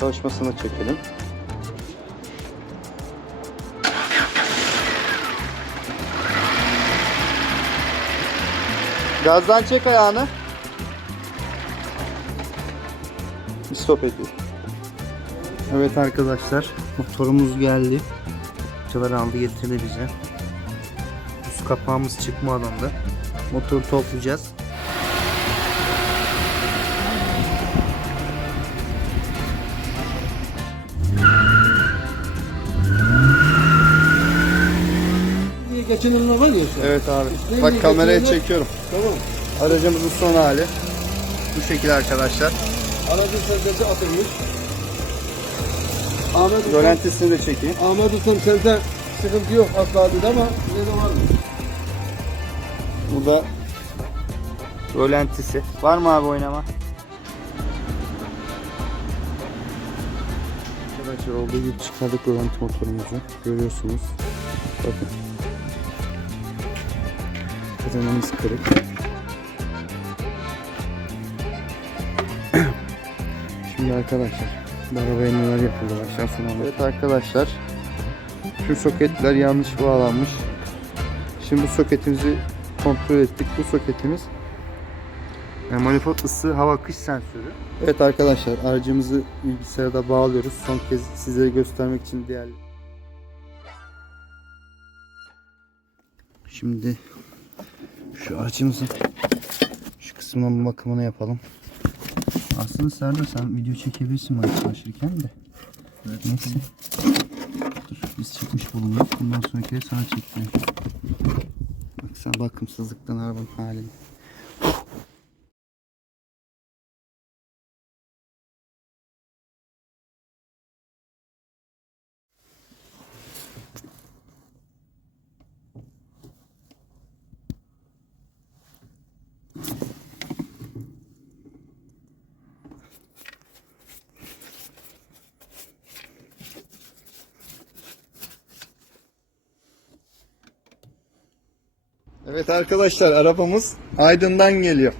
Çalışmasını çekelim. Gazdan çek ayağını. Stop ediyor. Evet arkadaşlar motorumuz geldi. Hocalar aldı getirdi bize. Üst kapağımız çıkmadan da motoru toplayacağız. Geçinilme var ya işte. Evet abi. Ne Bak kameraya çekiyorum. Tamam. Aracımızın son hali. Bu şekilde arkadaşlar. Aracın sentesi atılmış. Ahmet Usta, Rölentisini de çekeyim. Ahmet Usta'm sente sıkıntı yok asla dedi ama ne de var mı? Burada rölantisi. Var mı abi oynama? Arkadaşlar olduğu gibi çıkardık rölanti motorumuzu. Görüyorsunuz. Bakın. Kazanımız kırık. Şimdi arkadaşlar bu arabaya neler yapıldı baştan sona Evet arkadaşlar şu soketler yanlış bağlanmış. Şimdi bu soketimizi kontrol ettik. Bu soketimiz e, manifold ısı hava kış sensörü. Evet arkadaşlar aracımızı bilgisayarda bağlıyoruz. Son kez size göstermek için diğer Şimdi şu aracımızın şu kısmına bir bakımını yapalım. Aslında Serdar sen video çekebilirsin bana çalışırken de. Neyse. Dur biz çekmiş bulunuyoruz. Bundan sonrakileri sana çekeceğim. Bak sen bakımsızlıktan arabanın halini. Evet arkadaşlar arabamız Aydın'dan geliyor.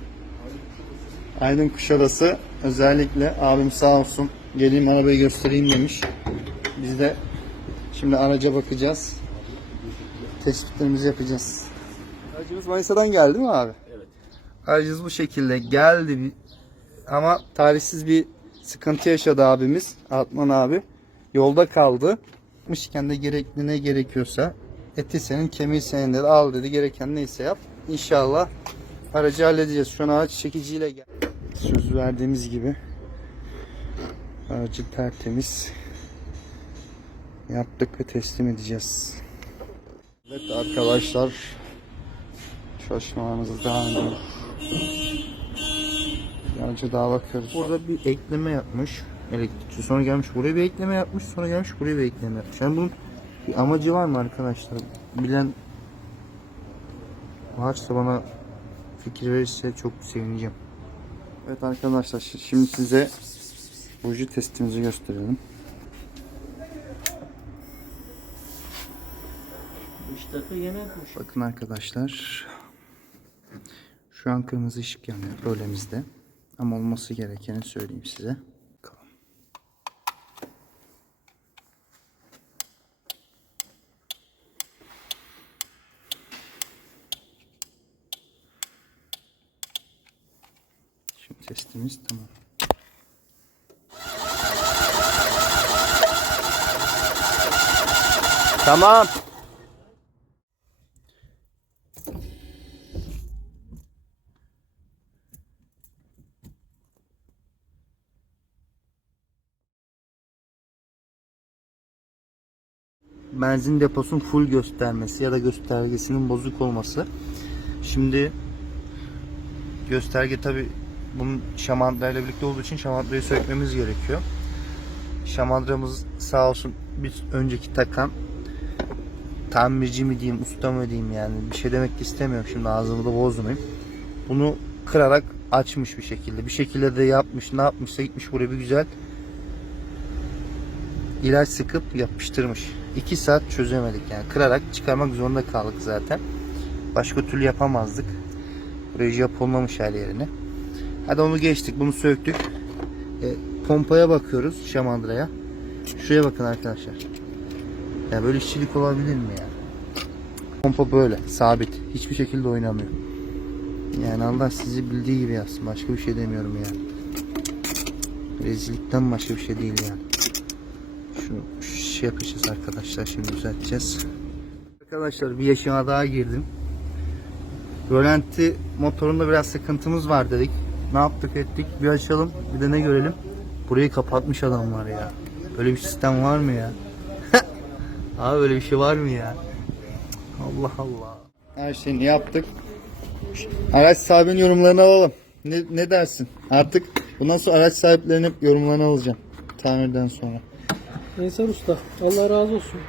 Aydın Kuşadası özellikle abim sağ olsun geleyim arabayı göstereyim demiş. Biz de şimdi araca bakacağız. Tespitlerimizi yapacağız. Aracımız Manisa'dan geldi mi abi? Evet. Aracımız bu şekilde geldi ama tarihsiz bir sıkıntı yaşadı abimiz Atman abi. Yolda kaldı. Gitmişken de gerekli ne gerekiyorsa eti senin kemiği senin dedi. Al dedi gereken neyse yap. İnşallah aracı halledeceğiz. Şu an araç çekiciyle gel. Söz verdiğimiz gibi aracı tertemiz yaptık ve teslim edeceğiz. Evet arkadaşlar çalışmalarımız devam ediyor. Bir aracı daha bakıyoruz. Burada bir ekleme yapmış elektrikçi. Sonra gelmiş buraya bir ekleme yapmış. Sonra gelmiş buraya bir ekleme yapmış. Yani bunun bir amacı var mı arkadaşlar? Bilen varsa bana fikir verirse çok sevineceğim. Evet arkadaşlar şi- şimdi size buji testimizi gösterelim. Bakın arkadaşlar. Şu an kırmızı ışık yanıyor rölemizde. Ama olması gerekeni söyleyeyim size. Testimiz tamam. Tamam. benzin deposunun full göstermesi ya da göstergesinin bozuk olması. Şimdi gösterge tabi bunun şamandırayla birlikte olduğu için şamandrayı sökmemiz gerekiyor. Şamandramız sağ olsun bir önceki takan tamirci mi diyeyim, usta mı diyeyim yani bir şey demek istemiyorum şimdi ağzımı da bozmayayım. Bunu kırarak açmış bir şekilde. Bir şekilde de yapmış. Ne yapmışsa gitmiş buraya bir güzel ilaç sıkıp yapıştırmış. 2 saat çözemedik yani. Kırarak çıkarmak zorunda kaldık zaten. Başka türlü yapamazdık. Buraya Japonlamış her yerini. Hadi onu geçtik. Bunu söktük. E, pompaya bakıyoruz şamandıraya. Şuraya bakın arkadaşlar. Ya böyle işçilik olabilir mi ya? Pompa böyle sabit. Hiçbir şekilde oynamıyor. Yani Allah sizi bildiği gibi yapsın. Başka bir şey demiyorum yani. Rezillikten başka bir şey değil yani. Şu, şu şey yapacağız arkadaşlar. Şimdi düzelteceğiz. Arkadaşlar bir yaşıma daha girdim. Rölanti motorunda biraz sıkıntımız var dedik. Ne yaptık ettik bir açalım bir de ne görelim. Burayı kapatmış adamlar ya. Böyle bir sistem var mı ya? Abi böyle bir şey var mı ya? Allah Allah. Her şeyini yaptık. Araç sahibinin yorumlarını alalım. Ne, ne dersin? Artık bundan sonra araç sahiplerinin yorumlarını alacağım. Tamirden sonra. Ensar Usta Allah razı olsun.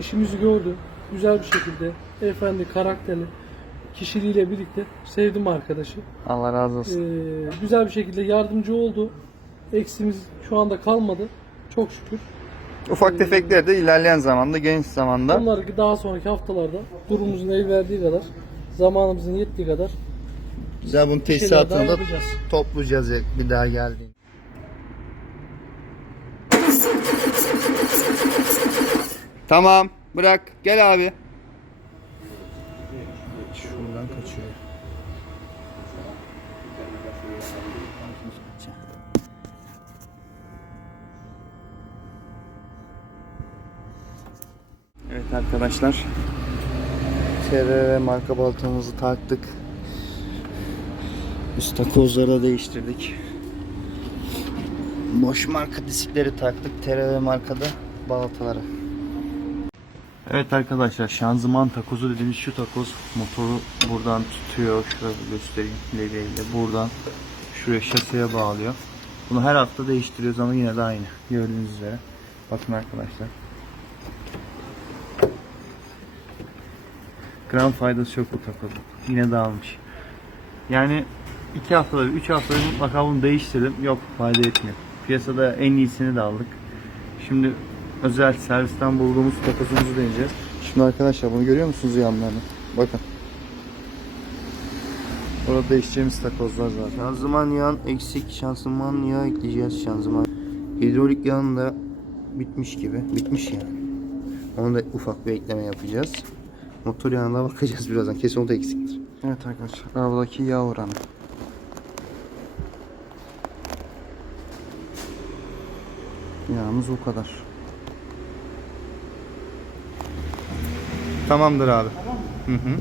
İşimizi gördü. Güzel bir şekilde. Efendi, karakterli. Kişiliğiyle birlikte sevdim arkadaşı. Allah razı olsun. Ee, güzel bir şekilde yardımcı oldu. Eksimiz şu anda kalmadı. Çok şükür. Ufak tefekler de ilerleyen zamanda, genç zamanda Onları daha sonraki haftalarda durumumuzun el verdiği kadar, zamanımızın yettiği kadar güzel bunun şeyler daha tesisatını da yapacağız. toplayacağız bir daha geldiğinde. Tamam bırak gel abi. Arkadaşlar. TRR marka baltamızı taktık. Üst takozları değiştirdik. Boş marka diskleri taktık. TRR markada baltaları. Evet arkadaşlar şanzıman takozu dediğimiz şu takoz motoru buradan tutuyor. Şöyle göstereyim levyeyle. Buradan şuraya şaseye bağlıyor. Bunu her hafta değiştiriyoruz ama yine de aynı. Gördüğünüz üzere. Bakın arkadaşlar. Gram faydası yok bu takozun. Yine dağılmış. Yani iki haftada, üç haftada bir mutlaka bunu değiştirdim. Yok fayda etmiyor. Piyasada en iyisini de aldık. Şimdi özel servisten bulduğumuz takozumuzu deneyeceğiz. Şimdi arkadaşlar bunu görüyor musunuz yanlarını? Bakın. Orada değişeceğimiz takozlar zaten. Şanzıman yağın eksik. Şanzıman yağı ekleyeceğiz şanzıman. Hidrolik yağın da bitmiş gibi. Bitmiş yani. Onu da ufak bir ekleme yapacağız. Motor yağına bakacağız birazdan. Kesin o da eksiktir. Evet arkadaşlar. Arabadaki yağ oranı. Yağımız o kadar. Tamamdır abi. Hı hı.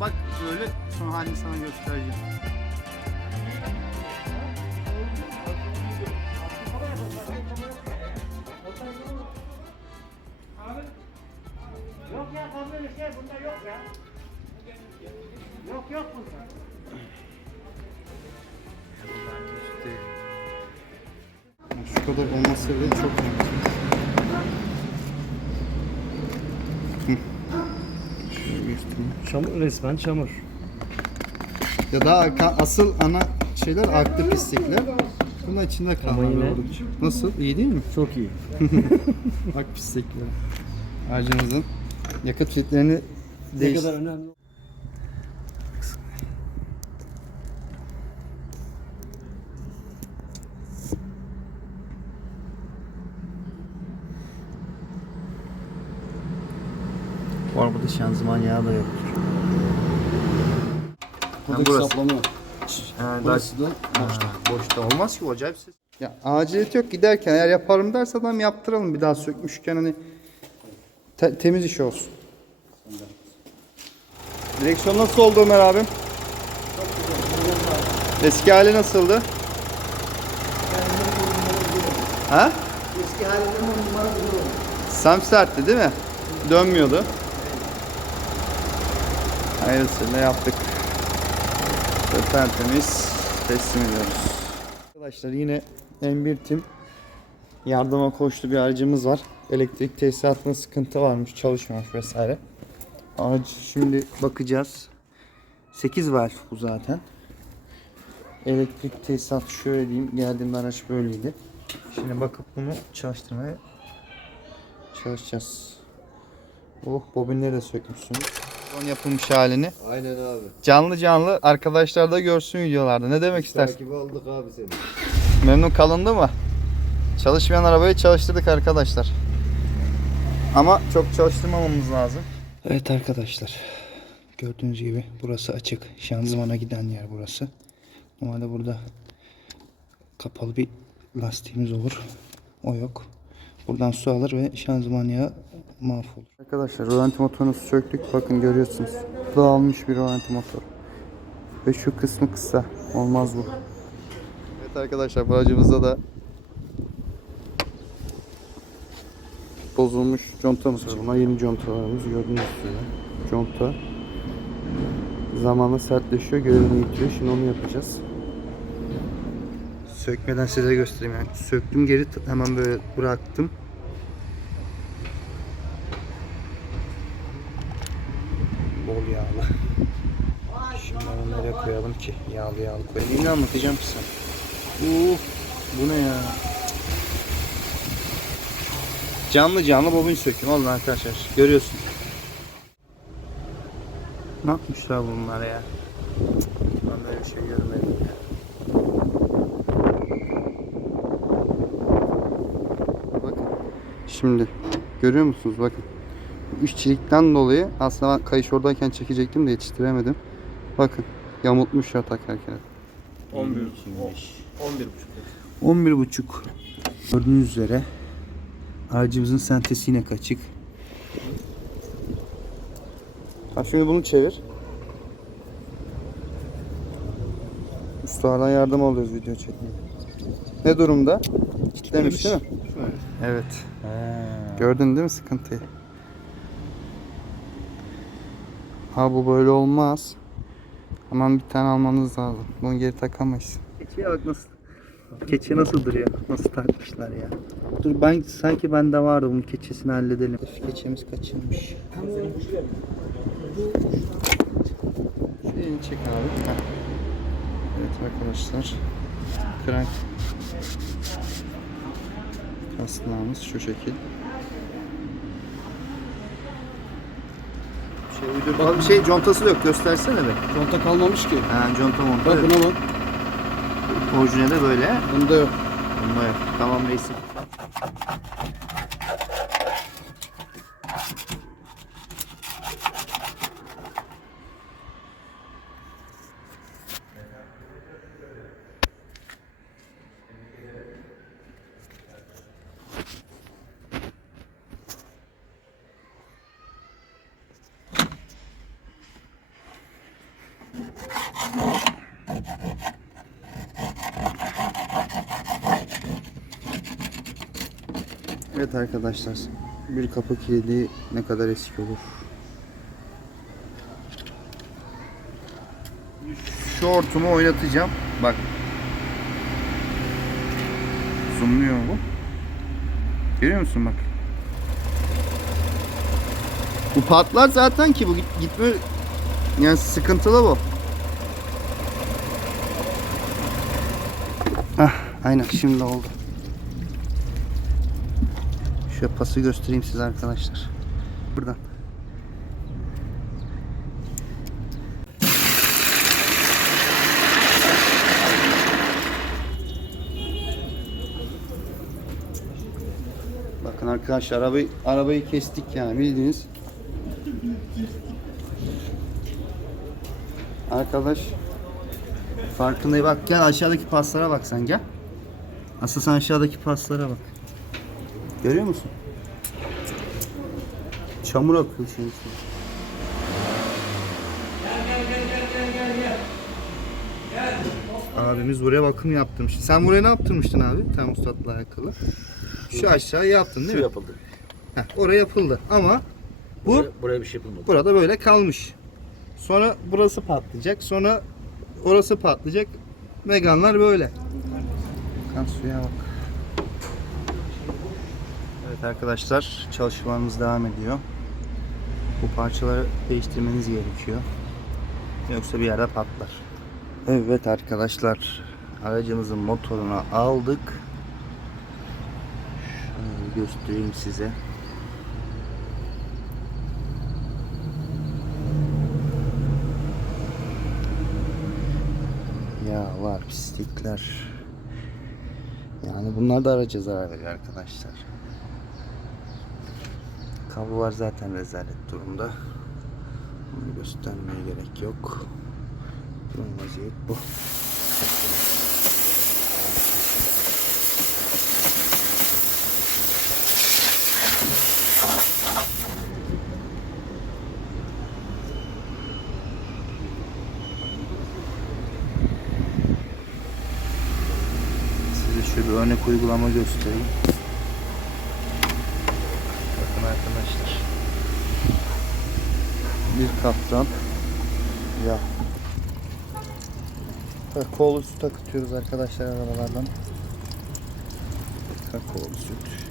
Bak böyle son halini sana göstereceğim. Çamur resmen çamur. Ya da asıl ana şeyler aklı pislikler. Bunun içinde kalmalı yine-. Nasıl? İyi değil mi? Çok iyi. Ak pislikler. Aracımızın yakıt filtrerini Ne değiş... kadar önemli. Bu arabada şanzıman yağı da yoktur. Buradaki burası. saplama. Ha, Burası da boşta. boşta olmaz ki o acayip ses. Ya aciliyet yok giderken eğer yaparım derse adam yaptıralım bir daha sökmüşken hani te- temiz iş olsun. Direksiyon nasıl oldu Ömer abim? Eski hali nasıldı? Ha? Eski halinden on numara duruyor. Samsertti değil mi? dönmüyordu. Hayırlısıyla yaptık. Tertemiz teslim ediyoruz. Arkadaşlar yine M1 Tim yardıma koştu bir aracımız var. Elektrik tesisatında sıkıntı varmış, çalışmıyor vesaire. Aracı şimdi bakacağız. 8 valve bu zaten. Elektrik tesisatı şöyle diyeyim. Geldiğimde araç böyleydi. Şimdi bakıp bunu çalıştırmaya çalışacağız. Oh bobinleri de sökmüşsünüz. Son yapılmış halini. Aynen abi. Canlı canlı arkadaşlar da görsün videolarda. Ne demek istersin? Takip aldık abi seni. Memnun kalındı mı? Çalışmayan arabayı çalıştırdık arkadaşlar. Ama çok çalıştırmamamız lazım. Evet arkadaşlar. Gördüğünüz gibi burası açık. Şanzımana giden yer burası. Normalde burada kapalı bir lastiğimiz olur. O yok. Buradan su alır ve şanzıman yağı mahvolur. Arkadaşlar rölanti motorunu söktük. Bakın görüyorsunuz. Dağılmış bir rölanti motor. Ve şu kısmı kısa. Olmaz bu. Evet arkadaşlar bu aracımızda da bozulmuş contamız var. Bunlar yeni contalarımız gördüğünüz üzere. Conta zamanla sertleşiyor, görevini yitiriyor. Şimdi onu yapacağız. Sökmeden size göstereyim yani. Söktüm geri hemen böyle bıraktım. Yağlı. Onu nereye koyalım ki? Yağlı yağlı koyalım. Ne anlatacağım ki sana? Uf, bu ne ya? Canlı canlı bobin söküm alın arkadaşlar. Görüyorsun. Ne yapmışlar bunlar ya? Ben böyle şey görmedim. Bakın. Şimdi görüyor musunuz? Bakın. Üç çelikten dolayı aslında ben kayış oradayken çekecektim de yetiştiremedim. Bakın yamultmuşlar takarken. 11 11 11 buçuk. Gördüğünüz üzere aracımızın sentesi yine kaçık. Ha şimdi bunu çevir. Ustalardan yardım alıyoruz video çekmeye. Ne durumda? Kitlemiş değil mi? Evet. Gördün değil mi sıkıntıyı? Ha bu böyle olmaz. Hemen bir tane almanız lazım. Bunu geri takamayız. Keçiye bak nasıl. Keçi nasıl duruyor? Nasıl takmışlar ya? Dur ben sanki bende vardı bunun keçesini halledelim. Keçemiz kaçırmış. Şu elini çek abi. Evet arkadaşlar. Krank kasnağımız şu şekil. Şey uydur. Abi şey contası da yok göstersene be. Conta kalmamış ki. Ha conta monta. Bak buna bak. Orijinali böyle. Bunda yok. Bunda yok. Tamam reisim. Arkadaşlar. Bir kapı kilidi ne kadar eski olur? Şu hortumu oynatacağım. Bak. Zoomluyor bu. Görüyor musun bak. Bu patlar zaten ki bu git- gitme yani sıkıntılı bu. Ah aynen şimdi oldu. Şöyle pası göstereyim size arkadaşlar. Buradan. Bakın arkadaşlar arabayı arabayı kestik yani bildiğiniz. Arkadaş farkındayım bak gel aşağıdaki paslara bak sen gel. Asıl sen aşağıdaki paslara bak. Görüyor musun? Çamur akıyor şeyin içine. Abimiz buraya bakım yaptırmış. Sen buraya ne yaptırmıştın abi? Termostatla alakalı. Şu aşağı yaptın değil Şu mi? yapıldı. Heh, oraya yapıldı ama Bu Buraya, buraya bir şey yapılmadı. burada böyle kalmış. Sonra burası patlayacak. Sonra orası patlayacak. Veganlar böyle. Kan suya bak. Evet arkadaşlar çalışmalarımız devam ediyor. Bu parçaları değiştirmeniz gerekiyor. Yoksa bir yerde patlar. Evet arkadaşlar aracımızın motorunu aldık. Şöyle göstereyim size. Yağlar, pislikler. Yani bunlar da araca zarar veriyor arkadaşlar. Kablolar zaten rezalet durumda. Bunu göstermeye gerek yok. Durum vaziyet bu. Size şöyle bir örnek uygulama göstereyim. Bakın arkadaşlar. Bir kaptan ya kakaolu süt akıtıyoruz arkadaşlar arabalardan. Kakaolu süt.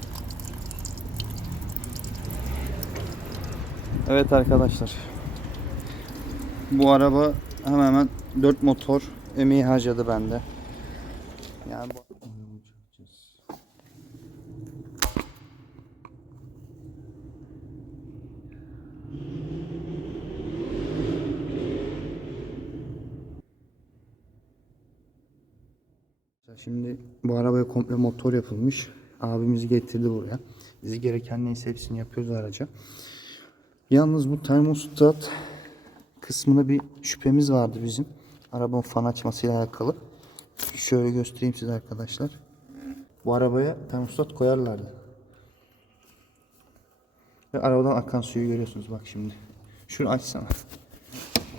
Evet arkadaşlar. Bu araba hemen hemen 4 motor emeği harcadı bende. Yani bu... Şimdi bu arabaya komple motor yapılmış. Abimiz getirdi buraya. Bizi gereken neyse hepsini yapıyoruz araca. Yalnız bu termostat kısmında bir şüphemiz vardı bizim. Arabanın fan açmasıyla alakalı. Şöyle göstereyim size arkadaşlar. Bu arabaya termostat koyarlardı. Ve arabadan akan suyu görüyorsunuz bak şimdi. Şunu açsana.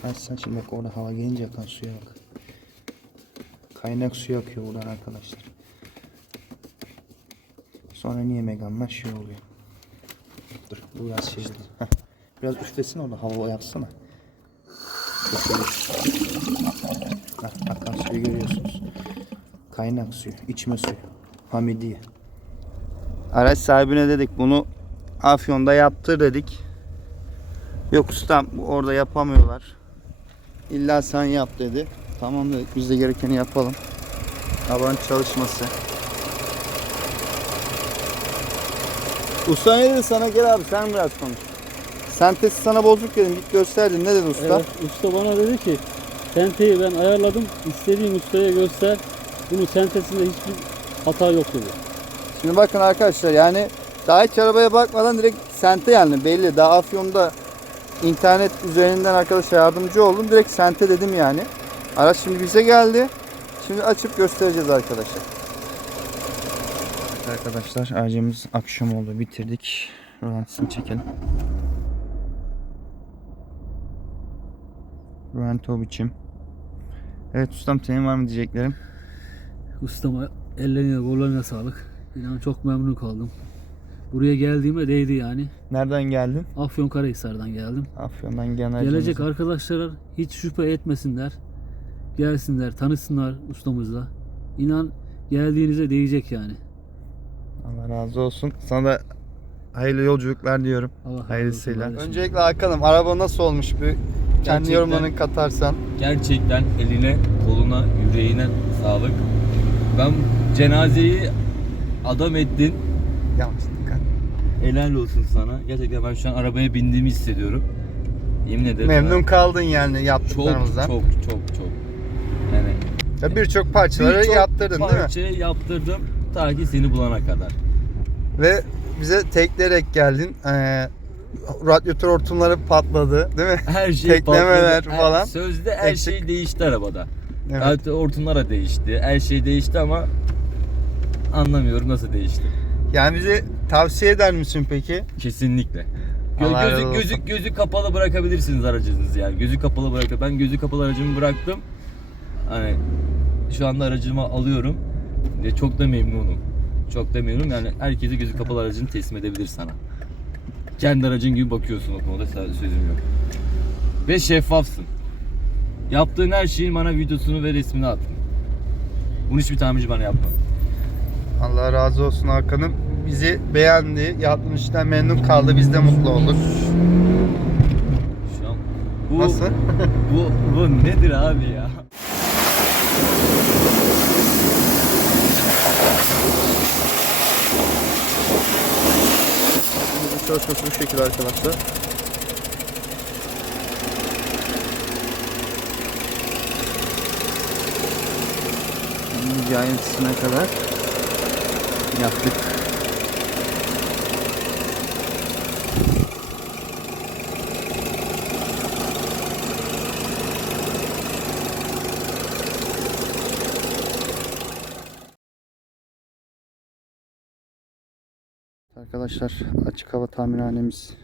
Açsan şimdi bak orada hava gelince akan suya bak. Kaynak suyu akıyor buradan arkadaşlar. Sonra niye Megan'lar şey oluyor. Dur bu biraz. Heh. Biraz üflesin orada hava yapsana. Heh, akan suyu görüyorsunuz. Kaynak suyu, içme suyu. Hamidiye. Araç sahibine dedik bunu Afyon'da yaptır dedik. Yok ustam orada yapamıyorlar. İlla sen yap dedi. Tamam dedik biz de gerekeni yapalım. Havan çalışması. Usta ne dedi sana gel abi sen biraz konuş. Sentezi sana bozuk dedim git gösterdin ne dedi usta? Evet, usta bana dedi ki senteyi ben ayarladım. İstediğin ustaya göster. Bunun sentezinde hiçbir hata yok dedi. Şimdi bakın arkadaşlar yani daha hiç arabaya bakmadan direkt sente yani belli. Daha Afyon'da internet üzerinden arkadaşa yardımcı oldum. Direkt sente dedim yani. Araç şimdi bize geldi. Şimdi açıp göstereceğiz arkadaşlar. Arkadaşlar aracımız akşam oldu bitirdik. Rölantisini çekelim. Rölanti o biçim. Evet ustam senin var mı diyeceklerim? Ustama ellerine kollarına sağlık. İnan çok memnun kaldım. Buraya geldiğime değdi yani. Nereden geldin? Afyonkarahisar'dan geldim. Afyon'dan gelen Gelecek arkadaşlar hiç şüphe etmesinler. Gelsinler, tanısınlar ustamızla. İnan geldiğinize değecek yani. Allah razı olsun. Sana da hayırlı yolculuklar diyorum. Allah olsun Hayırlısıyla. kardeşim. Öncelikle Hakan'ım araba nasıl olmuş bir kendi Gerçekten- yorumlarını katarsan. Gerçekten eline, koluna, yüreğine sağlık. Ben cenazeyi adam ettin. Yanlışlıkla. Helal olsun sana. Gerçekten ben şu an arabaya bindiğimi hissediyorum. Yemin ederim. Memnun kaldın yani Çok yaptıklarımızdan. çok çok çok. Ya Birçok parçaları birçok yaptırdın değil mi? parçayı yaptırdım ta ki seni bulana kadar. Ve bize tekleyerek geldin. Ee, radyatör hortumları patladı değil mi? Her şey Teklemeler patladı. falan. Her, sözde her Eksik. şey değişti arabada. Evet. Evet. Hortumlara değişti. Her şey değişti ama anlamıyorum nasıl değişti. Yani bize tavsiye eder misin peki? Kesinlikle. Gö- Allah razı gözü, olsun. gözü, gözü kapalı bırakabilirsiniz aracınızı yani. Gözü kapalı bırak. Ben gözü kapalı aracımı bıraktım. Şu anda aracımı alıyorum. Ve çok da memnunum. Çok da memnunum. Yani herkese gözü kapalı aracını teslim edebilir sana. kendi aracın gibi bakıyorsun o konuda sözüm yok. Ve şeffafsın. Yaptığın her şeyin bana videosunu ve resmini at. Bunu hiçbir tamirci bana yapmadı. Allah razı olsun Hakan'ım. Bizi beğendi. Yaptığımız işten memnun kaldı. Biz de mutlu olduk. Şu an bu, Nasıl? bu, bu nedir abi ya? Şimdi çalışması bu şekilde arkadaşlar. Ayrıntısına kadar yaptık. Arkadaşlar. Açık hava tamirhanemiz